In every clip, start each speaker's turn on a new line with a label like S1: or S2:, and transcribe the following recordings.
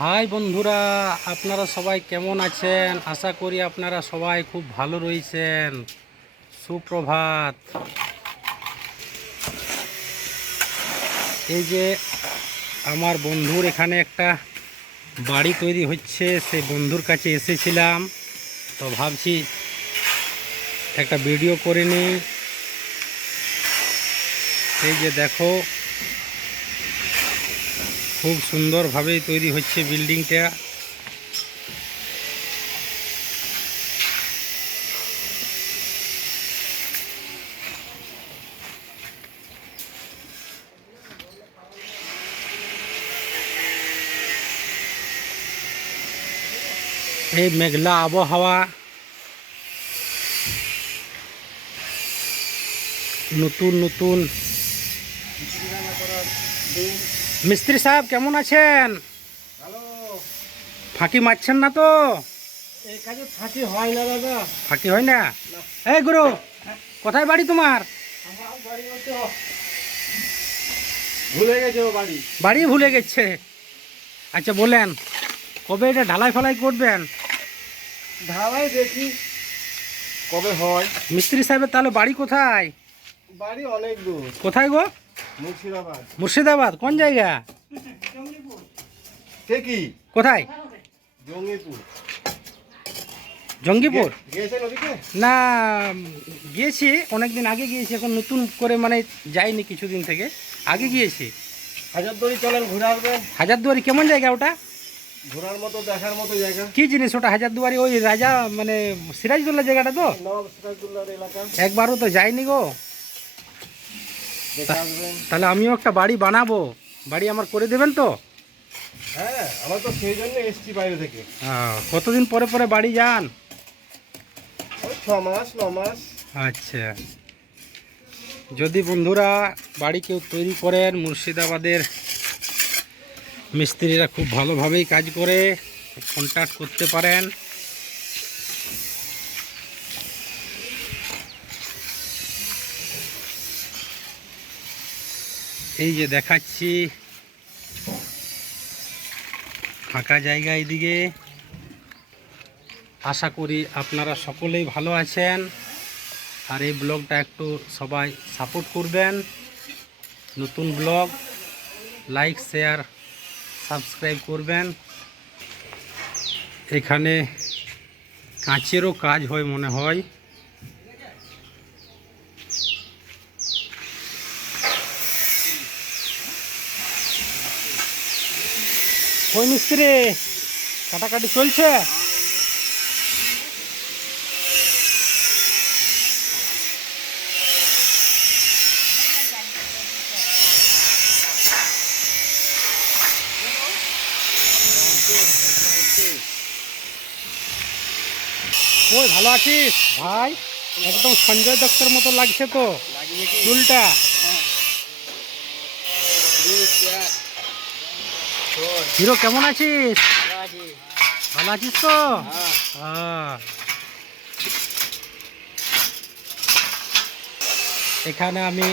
S1: High বন্ধুরা, আপনারা সবাই কেমন আছেন? আশা করি আপনারা সবাই খুব ভালো রয়েছেন। সুপ্রভাত। এই যে আমার বন্ধুর এখানে একটা বাড়ি তৈরি হচ্ছে সেই বন্ধুর কাছে এসেছিলাম। তো ভাবছি একটা ভিডিও করে নিই। এই যে দেখো খুব সুন্দরভাবেই তৈরি হচ্ছে বিল্ডিংটা। এই মেঘলা আবহাওয়া নতুন নতুন মিস্ত্রি সাহেব কেমন আছেন?
S2: হ্যালো
S1: ফাঁকি মারছেন না তো?
S2: এই কাজে ফাঁকি হয় না দাদা।
S1: ফাঁকি হয় না? এই গুরু কোথায় বাড়ি তোমার?
S2: বাড়ি ভুলে গেছে বাড়ি।
S1: বাড়ি ভুলে গেছে। আচ্ছা বলেন কবে এটা ঢালাই ফালাই করবেন?
S2: ঢালাই দেখি কবে হয়।
S1: মিস্ত্রি সাহেবের তাহলে বাড়ি কোথায়?
S2: বাড়ি অনেক দূর।
S1: কোথায় গো?
S2: মুর্শিদাবাদ।
S1: মুর্শিদাবাদ কোন জায়গা? কোথায়?
S2: জঙ্গিপুর।
S1: জঙ্গিপুর? না গিয়েছি। অনেক দিন আগে গিয়েছি এখন নতুন করে মানে যাইনি কিছুদিন থেকে। আগে গিয়েছি।
S2: হাজারদুয়ারি চলেন ঘুরে
S1: হাজারদুয়ারি কেমন জায়গা ওটা?
S2: ঘোরার মতো দেখার মতো জায়গা।
S1: কি জিনিস ওটা? হাজারদুয়ারি ওই রাজা মানে সিরাজদৌল্লা জায়গাটা তো?
S2: নবাব সিরাজদুল্লাহর এলাকা।
S1: একবারও তো যাইনি গো। তাহলে আমিও একটা বাড়ি বানাবো। বাড়ি আমার করে দেবেন তো?
S2: হ্যাঁ আমরা তো সেই জন্য এসছি বাইরে থেকে।
S1: কতদিন পরে পরে বাড়ি যান?
S2: ওই ছ মাস ন মাস।
S1: আচ্ছা। যদি বন্ধুরা বাড়ি কেউ তৈরি করেন মুর্শিদাবাদের মিস্ত্রিরা খুব ভালোভাবেই কাজ করে কন্ট্যাক্ট করতে পারেন। এই যে দেখাচ্ছি। ফাঁকা জায়গা এদিকে। আশা করি আপনারা সকলেই ভালো আছেন। আর এই ব্লগটা একটু সবাই সাপোর্ট করবেন। নতুন ব্লগ, লাইক, শেয়ার, সাবস্ক্রাইব করবেন। এখানে কাঁচেরও কাজ হয় মনে হয়। ওই মিস্ত্রি, কাটাকাটি চলছে। ওই ভালো আছিস? ভাই, একদম সঞ্জয় দত্তের মতো লাগছে তো, চুলটা। হিরো কেমন আছিস? ভালো আছিস তো? হ্যাঁ। এখানে আমি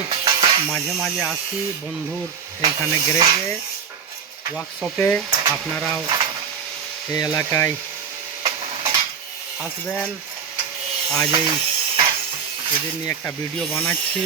S1: মাঝে মাঝে আসি বন্ধুর এখানে গ্যারেজে ওয়ার্কশপে আপনারাও এই এলাকায় আসবেন। আজ এই এদের নিয়ে একটা ভিডিও বানাচ্ছি।